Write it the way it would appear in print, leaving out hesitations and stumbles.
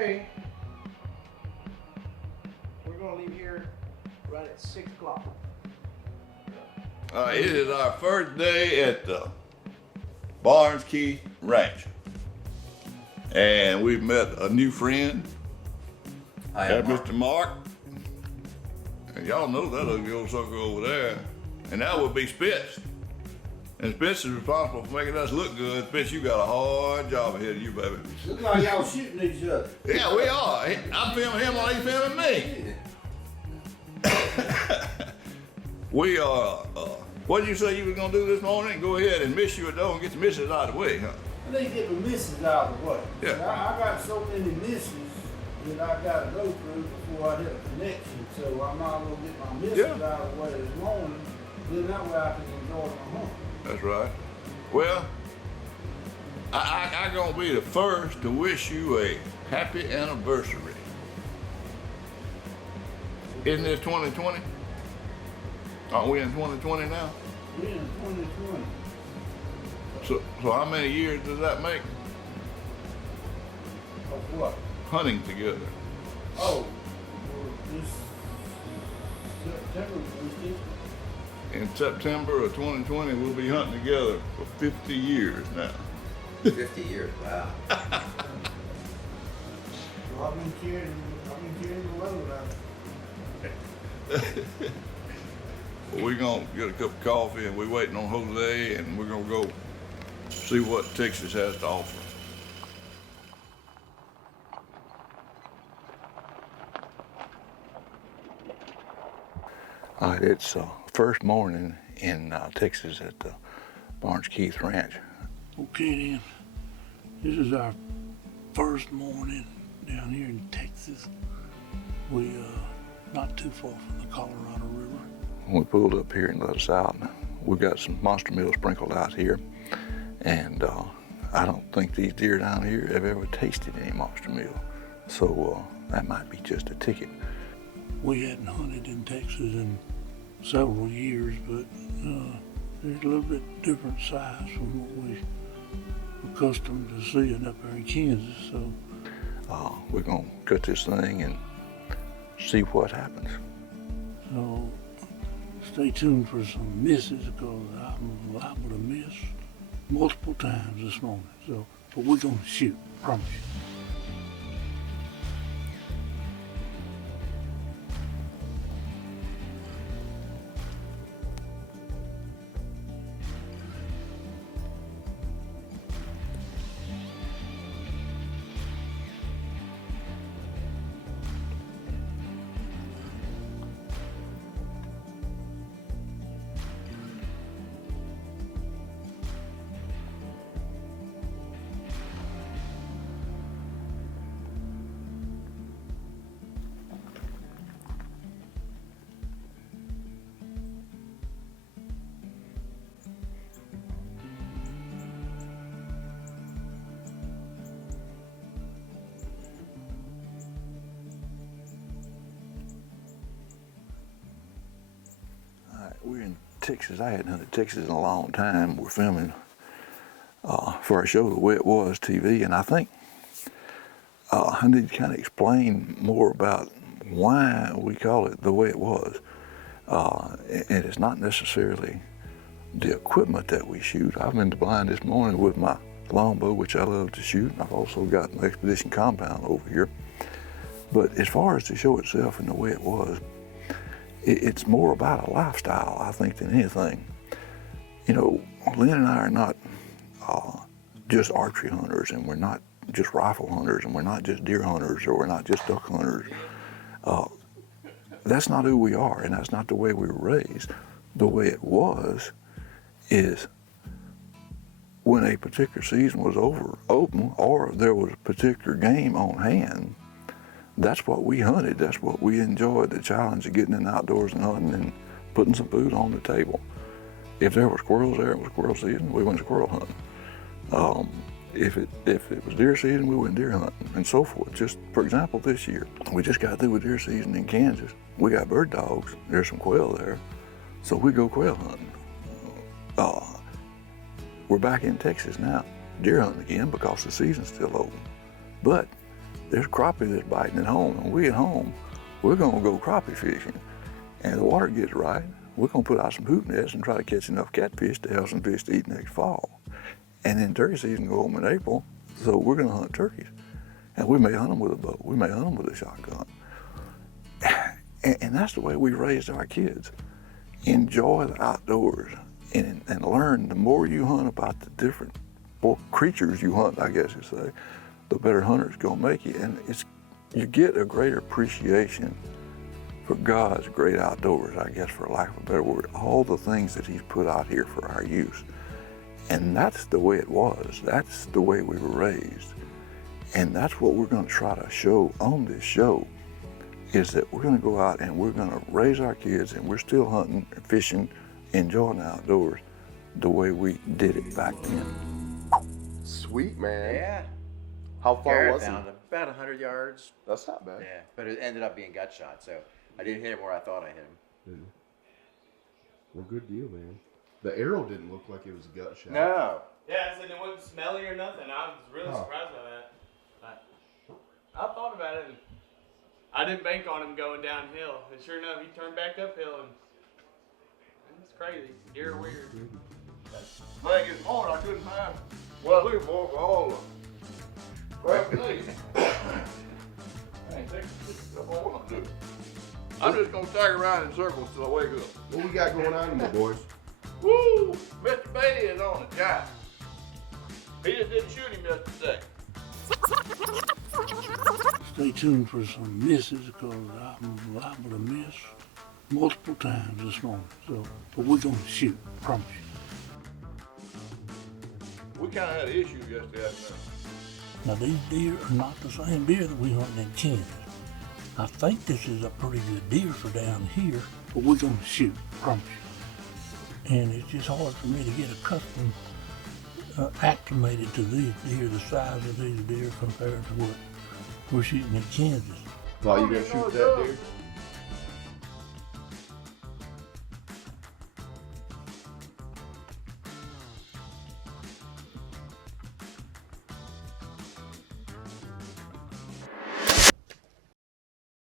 today, we're going to leave here right at 6 o'clock. It is our first day at the Barnes Key Ranch. And we've met a new friend. That's Mr. Mark. And y'all know that ugly old sucker over there. And that would be Spitz. And Spitz is responsible for making us look good. Spitz, you got a hard job ahead of you, baby. Look like y'all shooting each other. Yeah, we are. I'm filming him while he's filming me. We are, what did you say you was gonna do this morning? Go ahead and miss you a dough and get the missus out of the way, huh? I need to get the misses out of the way. Yeah. I got so many misses that I gotta go through before I hit a connection. So I might as well get my misses out of the way this morning. Then that way I can enjoy my hunt. That's right. Well, I'm gonna be the first to wish you a happy anniversary. Isn't this 2020? Aren't we in 2020 now? We're in 2020. So how many years does that make? Of what? Hunting together. Oh, well, this September was In September of 2020, we'll be hunting together for 50 years now. 50 years, wow. So I've been carrying the load out. We're gonna get a cup of coffee and we're waiting on Jose and we're gonna go see what Texas has to offer. All right, it's first morning in Texas at the Barnes Key Ranch. Okay then, this is our first morning down here in Texas. We not too far from the Colorado River. When we pulled up here and let us out, we got some monster meal sprinkled out here, and I don't think these deer down here have ever tasted any monster meal, so that might be just a ticket. We hadn't hunted in Texas in several years, but they're a little bit different size from what we accustomed to seeing up there in Kansas. So we're gonna cut this thing and see what happens. So stay tuned for some misses because I'm liable to miss multiple times this morning. So, but we're gonna shoot, promise you. We're in Texas. I hadn't hunted Texas in a long time. We're filming for our show, The Way It Was TV, and I think I need to kind of explain more about why we call it The Way It Was. And it's not necessarily the equipment that we shoot. I've been to blind this morning with my LongBow, which I love to shoot. I've also got an Expedition compound over here. But as far as the show itself and The Way It Was, it's more about a lifestyle, I think, than anything. You know, Lynn and I are not just archery hunters, and we're not just rifle hunters, and we're not just deer hunters, or we're not just duck hunters. That's not who we are, and that's not the way we were raised. The way it was is when a particular season was open, or there was a particular game on hand, that's what we hunted. That's what we enjoyed, the challenge of getting in the outdoors and hunting and putting some food on the table. If there were squirrels there, it was squirrel season, we went squirrel hunting. If it was deer season, we went deer hunting, and so forth. Just for example, this year, we just got through with deer season in Kansas. We got bird dogs, there's some quail there, so we go quail hunting. We're back in Texas now, deer hunting again because the season's still open. But there's crappie that's biting at home, and we at home, we're gonna go crappie fishing. And the water gets right, we're gonna put out some hoop nets and try to catch enough catfish to have some fish to eat next fall. And then turkey season go home in April, so we're gonna hunt turkeys. And we may hunt them with a bow, we may hunt them with a shotgun. And that's the way we raised our kids. Enjoy the outdoors and learn. The more you hunt about the different creatures you hunt, I guess you say, the better hunter it's gonna make you. And you get a greater appreciation for God's great outdoors, I guess, for lack of a better word, all the things that he's put out here for our use. And that's the way it was. That's the way we were raised. And that's what we're gonna try to show on this show, is that we're gonna go out and we're gonna raise our kids, and we're still hunting, fishing, enjoying the outdoors the way we did it back then. Sweet, man. Yeah. How far Garrett was he? found him about 100 yards. That's not bad. Yeah, but it ended up being gut shot, so I didn't hit him where I thought I hit him. Yeah. Well, good deal, man. The arrow didn't look like it was a gut shot. No. Yeah, I said it wasn't smelly or nothing. I was really surprised by that. I thought about it, and I didn't bank on him going downhill. And sure enough, he turned back uphill, and it's crazy. Deer are weird. Like this morning, I couldn't find what I looked for all of them. Crappy legs. I ain't taking stuff I want to do. I'm just gonna tag around in circles till I wake up. What we got going on, my boys? Woo! Mr. Bailey is on the job. He just didn't shoot him yesterday. Stay tuned for some misses, because I'm liable to miss multiple times this morning. So, but we're gonna shoot, promise you. We kind of had an issue yesterday afternoon. Now these deer are not the same deer that we hunted in Kansas. I think this is a pretty good deer for down here, but we're gonna shoot, promise you. And it's just hard for me to get accustomed, acclimated to these deer, the size of these deer compared to what we're shooting in Kansas. Well, you gonna shoot that deer?